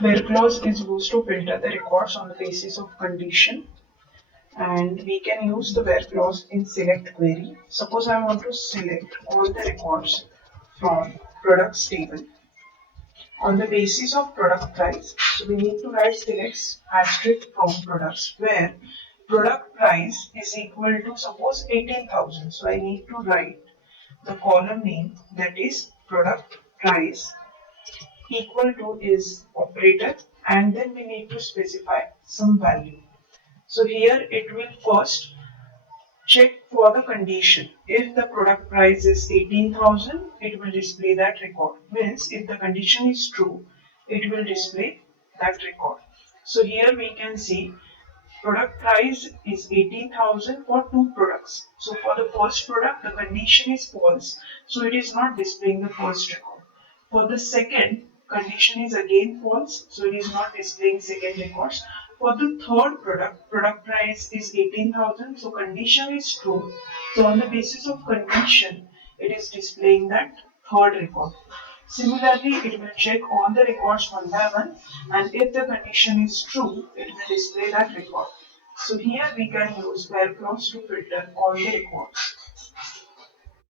Where clause is used to filter the records on the basis of condition, and we can use the where clause in select query. Suppose I want to select all the records from products table on the basis of product price. So we need to write selects asterisk from products where product price is equal to suppose 18,000. So I need to write the column name, that is product price, equal to is operator, and then we need to specify some value. So here it will first check for the condition. If the product price is 18,000, it will display that record. Means if the condition is true, it will display that record. So here we can see product price is 18,000 for two products. So for the first product, the condition is false. So it is not displaying the first record. For the second, condition is again false. So it is not displaying second records. For the third product, product price is 18,000. So condition is true. So on the basis of condition, it is displaying that third record. Similarly, it will check all the records one by one, and if the condition is true, it will display that record. So here we can use where clause to filter all the records.